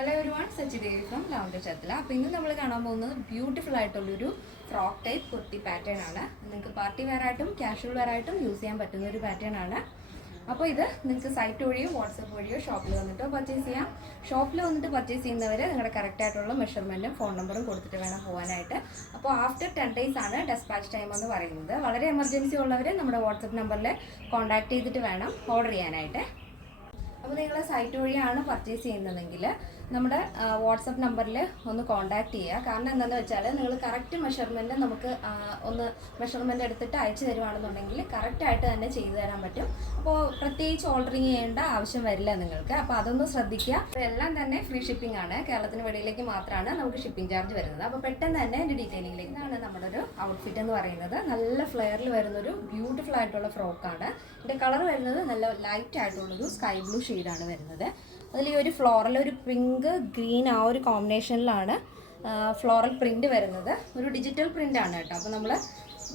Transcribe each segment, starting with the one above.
Hello everyone, Sachidevi from Lavender Chatla. അപ്പോൾ ഇന്ന് നമ്മൾ കാണാൻ പോകുന്നത് ബ്യൂട്ടിഫുൾ ആയിട്ടുള്ളൊരു ഫ്രോക്ക് ടൈപ്പ് കുർത്തി പാറ്റേൺ ആണ്. നിങ്ങൾക്ക് പാർട്ടി വെയർ ആയിട്ടും കാഷ്വൽ വെയർ ആയിട്ടും യൂസ് ചെയ്യാൻ പറ്റുന്ന ഒരു പാറ്റേൺ ആണ്. അപ്പോൾ ഇത് നിങ്ങൾക്ക് സൈറ്റ് വഴിയോ വാട്സപ്പ് വഴിയോ ഷോപ്പിൽ വന്നിട്ടോ പർച്ചേസ് ചെയ്യാം. ഷോപ്പിൽ വന്നിട്ട് പർച്ചേസ് ചെയ്യുന്നവർ നിങ്ങളുടെ കറക്റ്റ് ആയിട്ടുള്ള മെഷർമെൻറ്റും ഫോൺ നമ്പറും കൊടുത്തിട്ട് വേണം പോകാനായിട്ട്. അപ്പോൾ ആഫ്റ്റർ 10 days ആണ് ഡെസ്പാച്ച് ടൈം എന്ന് പറയുന്നത്. വളരെ എമർജൻസി ഉള്ളവർ നമ്മുടെ വാട്സപ്പ് നമ്പറിൽ കോൺടാക്ട് ചെയ്തിട്ട് വേണം ഓർഡർ ചെയ്യാനായിട്ട്. അപ്പോൾ നിങ്ങൾ സൈറ്റ് വഴിയാണ് പർച്ചേസ് ചെയ്യുന്നതെങ്കിൽ നമ്മുടെ വാട്സപ്പ് നമ്പറിൽ ഒന്ന് കോൺടാക്ട് ചെയ്യുക. കാരണം എന്താണെന്ന് വെച്ചാൽ നിങ്ങൾ കറക്റ്റ് മെഷർമെൻറ്റ് നമുക്ക് ഒന്ന് മെഷർമെൻറ്റ് എടുത്തിട്ട് അയച്ചു തരുവാണെന്നുണ്ടെങ്കിൽ കറക്റ്റായിട്ട് തന്നെ ചെയ്തു തരാൻ പറ്റും. അപ്പോൾ പ്രത്യേകിച്ച് ഓൾട്ടറിങ് ചെയ്യേണ്ട ആവശ്യം വരില്ല നിങ്ങൾക്ക്. അപ്പോൾ അതൊന്ന് ശ്രദ്ധിക്കുക. അപ്പോൾ എല്ലാം തന്നെ ഫ്രീ ഷിപ്പിംഗ് ആണ്. കേരളത്തിന് വെളിയിലേക്ക് മാത്രമാണ് നമുക്ക് ഷിപ്പിംഗ് ചാർജ് വരുന്നത്. അപ്പോൾ പെട്ടെന്ന് തന്നെ എൻ്റെ ഡീറ്റെയിലിംഗിലേക്ക് ഇതാണ് നമ്മുടെ ഒരു ഔട്ട്ഫിറ്റ് എന്ന് പറയുന്നത്. നല്ല ഫ്ലെയറിൽ വരുന്നൊരു ബ്യൂട്ടിഫുൾ ആയിട്ടുള്ള ഫ്രോക്കാണ്. ഇതിൻ്റെ കളർ വരുന്നത് നല്ല ലൈറ്റ് ആയിട്ടുള്ളൊരു സ്കൈ ബ്ലൂ ഷെയ്ഡാണ് വരുന്നത്. അതിൽ ഈ ഒരു ഫ്ലോറൽ ഒരു പിങ്ക് ഗ്രീൻ ആ ഒരു കോമ്പിനേഷനിലാണ് ഫ്ലോറൽ പ്രിൻ്റ് വരുന്നത്. ഒരു ഡിജിറ്റൽ പ്രിൻ്റാണ് കേട്ടോ. അപ്പോൾ നമ്മൾ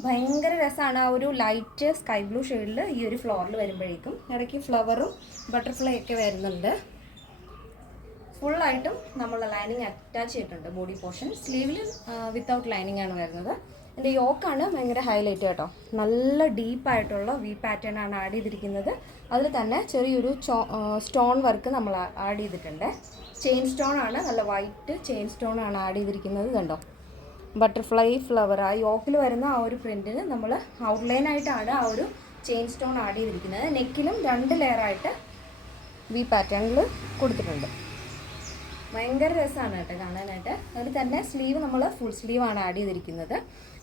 ഭയങ്കര രസമാണ് ആ ഒരു ലൈറ്റ് സ്കൈ ബ്ലൂ ഷെയ്ഡിൽ ഈ ഒരു ഫ്ലോറിൽ വരുമ്പോഴേക്കും. ഇടയ്ക്ക് ഫ്ലവറും ബട്ടർഫ്ലൈ ഒക്കെ വരുന്നുണ്ട്. ഫുള്ളായിട്ടും നമ്മൾ ലൈനിങ് അറ്റാച്ച് ചെയ്തിട്ടുണ്ട് ബോഡി പോർഷൻ. സ്ലീവിൽ വിത്തൗട്ട് ലൈനിങ് ആണ് വരുന്നത്. എൻ്റെ യോക്കാണ് ഭയങ്കര ഹൈലൈറ്റ് കേട്ടോ. നല്ല ഡീപ്പായിട്ടുള്ള വി പാറ്റേൺ ആണ് ആഡ് ചെയ്തിരിക്കുന്നത്. അതിൽ തന്നെ ചെറിയൊരു സ്റ്റോൺ വർക്ക് നമ്മൾ ആഡ് ചെയ്തിട്ടുണ്ട്. ചെയിൻ സ്റ്റോൺ ആണ്, നല്ല വൈറ്റ് ചെയിൻ സ്റ്റോൺ ആണ് ആഡ് ചെയ്തിരിക്കുന്നത്. കണ്ടോ, ബട്ടർഫ്ലൈ ഫ്ലവർ ആ യോക്കിൽ വരുന്ന ആ ഒരു പ്രിൻറ്റിന് നമ്മൾ ഔട്ട്ലൈനായിട്ടാണ് ആ ഒരു ചെയിൻ സ്റ്റോൺ ആഡ് ചെയ്തിരിക്കുന്നത്. നെക്കിലും 2 ലെയറായിട്ട് വി പാറ്റേണിൽ കൊടുത്തിട്ടുണ്ട്. ഭയങ്കര രസമാണ് കേട്ടോ കാണാനായിട്ട്. അതിൽ തന്നെ സ്ലീവ് നമ്മൾ ഫുൾ സ്ലീവാണ് ആഡ് ചെയ്തിരിക്കുന്നത്.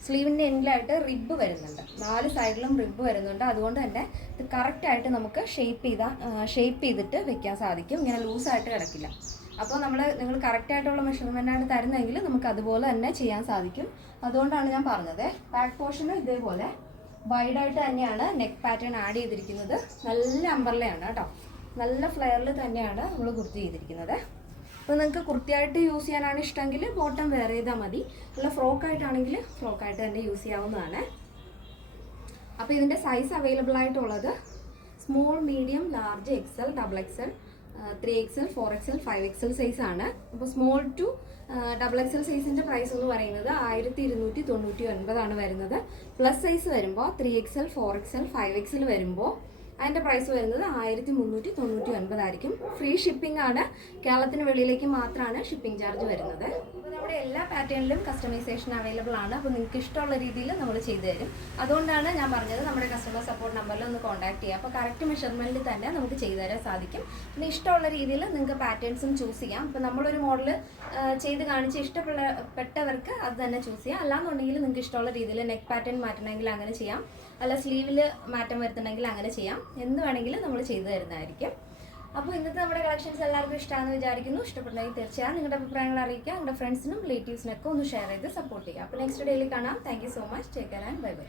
സ്ലീവിൻ്റെ എൻഡിലായിട്ട് റിബ് വരുന്നുണ്ട്. 4 സൈഡിലും റിബ് വരുന്നുണ്ട്. അതുകൊണ്ട് തന്നെ ഇത് കറക്റ്റായിട്ട് നമുക്ക് ഷേപ്പ് ചെയ്തിട്ട് വെക്കാൻ സാധിക്കും. ഇങ്ങനെ ലൂസായിട്ട് കിടക്കില്ല. അപ്പോൾ നിങ്ങൾ കറക്റ്റായിട്ടുള്ള മെഷർമെൻറ്റാണ് തരുന്നതെങ്കിൽ നമുക്ക് അതുപോലെ തന്നെ ചെയ്യാൻ സാധിക്കും. അതുകൊണ്ടാണ് ഞാൻ പറഞ്ഞത്. ബാക്ക് പോർഷനും ഇതേപോലെ വൈഡായിട്ട് തന്നെയാണ് നെക്ക് പാറ്റേൺ ആഡ് ചെയ്തിരിക്കുന്നത്. നല്ല അമ്പർലയാണ് കേട്ടോ. നല്ല ഫ്ലെയറിൽ തന്നെയാണ് നമ്മൾ കുർത്തി ചെയ്തിരിക്കുന്നത്. അപ്പോൾ നിങ്ങൾക്ക് കുർത്തിയായിട്ട് യൂസ് ചെയ്യാനാണ് ഇഷ്ടമെങ്കിൽ ബോട്ടം വെയർ ചെയ്താൽ മതി. അല്ല ഫ്രോക്കായിട്ടാണെങ്കിൽ ഫ്രോക്കായിട്ട് തന്നെ യൂസ് ചെയ്യാവുന്നതാണ്. അപ്പോൾ ഇതിൻ്റെ സൈസ് അവൈലബിൾ ആയിട്ടുള്ളത് small, medium, large, XL, XXL, 3XL, 4XL, 5XL സൈസാണ്. അപ്പോൾ സ്മോൾ ടു XXL സൈസിൻ്റെ പ്രൈസ് എന്ന് പറയുന്നത് 1299 വരുന്നത്. പ്ലസ് സൈസ് വരുമ്പോൾ 3XL, 4XL, 5XL വരുമ്പോൾ അതിൻ്റെ പ്രൈസ് വരുന്നത് 1399 ആയിരിക്കും. ഫ്രീ ഷിപ്പിംഗ് ആണ്. കേരളത്തിന് വെളിയിലേക്ക് മാത്രമാണ് ഷിപ്പിംഗ് ചാർജ് വരുന്നത്. അപ്പോൾ നമ്മുടെ എല്ലാ പാറ്റേണിലും കസ്റ്റമൈസേഷൻ അവൈലബിൾ ആണ്. അപ്പോൾ നിങ്ങൾക്ക് ഇഷ്ടമുള്ള രീതിയിൽ നമ്മൾ ചെയ്തു തരും. അതുകൊണ്ടാണ് ഞാൻ പറഞ്ഞത് നമ്മുടെ കസ്റ്റമർ സപ്പോർട്ട് നമ്പറിൽ ഒന്ന് കോൺടാക്ട് ചെയ്യുക. അപ്പോൾ കറക്റ്റ് മെഷർമെൻറ്റിൽ തന്നെ നമുക്ക് ചെയ്തു തരാൻ സാധിക്കും. പിന്നെ ഇഷ്ടമുള്ള രീതിയിൽ നിങ്ങൾക്ക് പാറ്റേൺസും ചൂസ് ചെയ്യാം. ഇപ്പോൾ നമ്മളൊരു മോഡൽ ചെയ്ത് കാണിച്ച് ഇഷ്ടപ്പെട്ടവർക്ക് അത് തന്നെ ചൂസ് ചെയ്യാം. അല്ലാന്നുണ്ടെങ്കിൽ നിങ്ങൾക്ക് ഇഷ്ടമുള്ള രീതിയിൽ നെക്ക് പാറ്റേൺ മാറ്റണമെങ്കിൽ അങ്ങനെ ചെയ്യാം. അല്ല സ്ലീവിൽ മാറ്റം വരുത്തണമെങ്കിൽ അങ്ങനെ ചെയ്യാം. എന്ത് വേണമെങ്കിലും നമ്മൾ ചെയ്തു തരുന്നതായിരിക്കും. അപ്പോൾ ഇന്നത്തെ നമ്മുടെ കളക്ഷൻസ് എല്ലാവർക്കും ഇഷ്ടമാണെന്ന് വിചാരിക്കുന്നു. ഇഷ്ടപ്പെട്ടെങ്കിൽ തീർച്ചയായും നിങ്ങളുടെ അഭിപ്രായങ്ങൾ അറിയിക്കുക. നിങ്ങളുടെ ഫ്രണ്ട്സിനും റിലേറ്റീവ്സിനൊക്കെ ഒന്ന് ഷെയർ ചെയ്ത് സപ്പോർട്ട് ചെയ്യുക. അപ്പോൾ നെക്സ്റ്റ് ഡേയിൽ കാണാം. Thank you so much. Take care and bye bye.